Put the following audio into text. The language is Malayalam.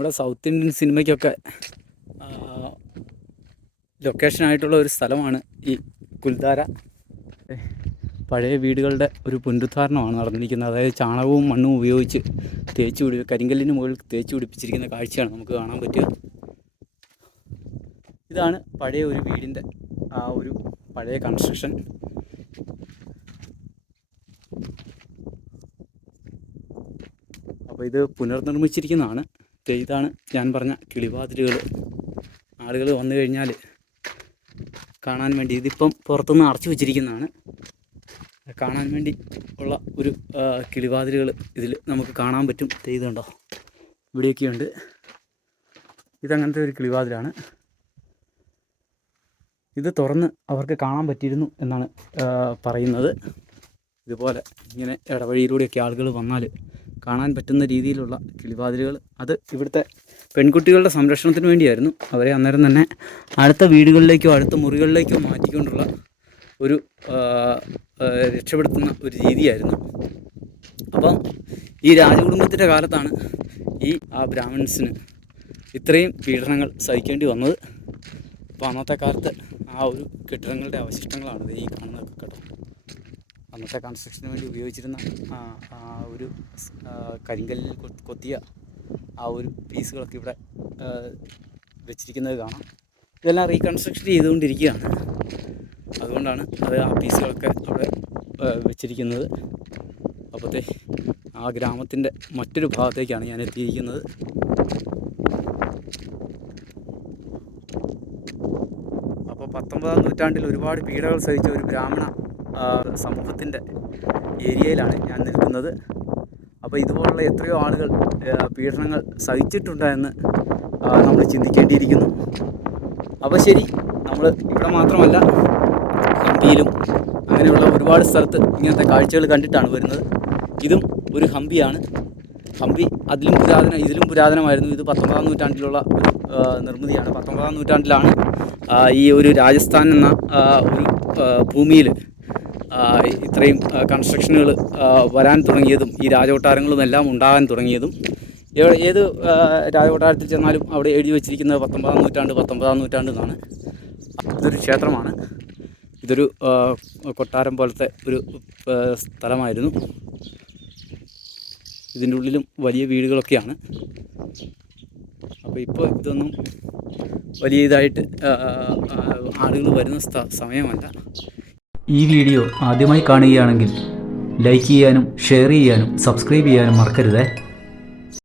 നമ്മുടെ സൗത്ത് ഇന്ത്യൻ സിനിമയ്ക്കൊക്കെ ലൊക്കേഷനായിട്ടുള്ള ഒരു സ്ഥലമാണ് ഈ കുൽധാര. പഴയ വീടുകളുടെ ഒരു പുനരുദ്ധാരണമാണ് നടന്നിരിക്കുന്നത്. അതായത് ചാണകവും മണ്ണും ഉപയോഗിച്ച് കരിങ്കല്ലിന് മുകളിൽ തേച്ച് പിടിപ്പിച്ചിരിക്കുന്ന കാഴ്ചയാണ് നമുക്ക് കാണാൻ പറ്റുക. ഇതാണ് പഴയ ഒരു വീടിൻ്റെ ആ ഒരു പഴയ കൺസ്ട്രക്ഷൻ. അപ്പോൾ ഇത് പുനർനിർമ്മിച്ചിരിക്കുന്നതാണ്. ഇതാണ് ഞാൻ പറഞ്ഞ കിളിവാതിലുകൾ. ആളുകൾ വന്നു കഴിഞ്ഞാൽ കാണാൻ വേണ്ടി, ഇതിപ്പം പുറത്തുനിന്ന് അടച്ചു വെച്ചിരിക്കുന്നതാണ്. കാണാൻ വേണ്ടി ഉള്ള ഒരു കിളിവാതിലുകൾ ഇതിൽ നമുക്ക് കാണാൻ പറ്റും. ഇതുണ്ടോ, ഇവിടെയൊക്കെയുണ്ട്. ഇതങ്ങനത്തെ ഒരു കിളിവാതിലാണ്. ഇത് തുറന്ന് അവർക്ക് കാണാൻ പറ്റിയിരുന്നു എന്നാണ് പറയുന്നത്. ഇതുപോലെ ഇങ്ങനെ ഇടവഴിയിലൂടെയൊക്കെ ആളുകൾ വന്നാൽ കാണാൻ പറ്റുന്ന രീതിയിലുള്ള കിളിവാതിലുകൾ. അത് ഇവിടുത്തെ പെൺകുട്ടികളുടെ സംരക്ഷണത്തിന് വേണ്ടിയായിരുന്നു. അവരെ അന്നേരം തന്നെ അടുത്ത വീടുകളിലേക്കോ അടുത്ത മുറികളിലേക്കോ മാറ്റിക്കൊണ്ടുള്ള ഒരു രക്ഷപ്പെടുത്തുന്ന ഒരു രീതിയായിരുന്നു. അപ്പം ഈ രാജകുടുംബത്തിൻ്റെ കാലത്താണ് ഈ ബ്രാഹ്മിൺസിന് ഇത്രയും പീഡനങ്ങൾ സഹിക്കേണ്ടി വന്നത്. അപ്പോൾ അന്നത്തെ കാലത്ത് ആ ഒരു കെട്ടിടങ്ങളുടെ അവശിഷ്ടങ്ങളാണ് ഈ കാണുന്നതൊക്കെ കേട്ടോ. അന്നത്തെ കൺസ്ട്രക്ഷന് വേണ്ടി ഉപയോഗിച്ചിരുന്ന ഒരു കരിങ്കല്ലിൽ കൊത്തിയ ആ ഒരു പീസുകളൊക്കെ ഇവിടെ വെച്ചിരിക്കുന്നത് കാണാം. ഇതെല്ലാം റീകൺസ്ട്രക്ഷൻ ചെയ്തുകൊണ്ടിരിക്കുകയാണ്. അതുകൊണ്ടാണ് അത് ആ പീസുകളൊക്കെ അവിടെ വെച്ചിരിക്കുന്നത്. അപ്പോഴത്തെ ആ ഗ്രാമത്തിൻ്റെ മറ്റൊരു ഭാഗത്തേക്കാണ് ഞാൻ എത്തിയിരിക്കുന്നത്. അപ്പോൾ 19-ാം നൂറ്റാണ്ടിൽ ഒരുപാട് പീഡകൾ സഹിച്ച ഒരു ബ്രാഹ്മണ സമൂഹത്തിൻ്റെ ഏരിയയിലാണ് ഞാൻ നിൽക്കുന്നത്. അപ്പോൾ ഇതുപോലുള്ള എത്രയോ ആളുകൾ പീഡനങ്ങൾ സഹിച്ചിട്ടുണ്ട് എന്ന് നമ്മൾ ചിന്തിക്കേണ്ടിയിരിക്കുന്നു. അപ്പോൾ ശരി, നമ്മൾ ഇവിടെ മാത്രമല്ല ഹംപിയിലും അങ്ങനെയുള്ള ഒരുപാട് സ്ഥലത്ത് ഇങ്ങനത്തെ കാഴ്ചകൾ കണ്ടിട്ടാണ് വരുന്നത്. ഇതും ഒരു ഹംപിയാണ്. ഹംപി ഇതിലും പുരാതനമായിരുന്നു. ഇത് 19-ാം നൂറ്റാണ്ടിലുള്ള ഒരു നിർമ്മിതിയാണ്. 19-ാം നൂറ്റാണ്ടിലാണ് ഈ ഒരു രാജസ്ഥാൻ എന്ന ഒരു ഭൂമിയിൽ ഇത്രയും കൺസ്ട്രക്ഷനുകൾ വരാൻ തുടങ്ങിയതും ഈ രാജകൊട്ടാരങ്ങളും എല്ലാം ഉണ്ടാകാൻ തുടങ്ങിയതും. ഏത് രാജകൊട്ടാരത്തിൽ ചെന്നാലും അവിടെ എഴുതി വച്ചിരിക്കുന്നത് 19-ാം നൂറ്റാണ്ട് എന്നാണ്. ഇതൊരു ക്ഷേത്രമാണ്. ഇതൊരു കൊട്ടാരം പോലത്തെ ഒരു സ്ഥലമായിരുന്നു. ഇതിൻ്റെ ഉള്ളിലും വലിയ വീടുകളൊക്കെയാണ്. അപ്പോൾ ഇപ്പോൾ ഇതൊന്നും വലിയ ഇതായിട്ട് ആളുകൾ വരുന്ന സമയമല്ല. ഈ വീഡിയോ ആദ്യമായി കാണുകയാണെങ്കിൽ ലൈക്ക് ചെയ്യാനും ഷെയർ ചെയ്യാനും സബ്സ്ക്രൈബ് ചെയ്യാനും മറക്കരുതേ.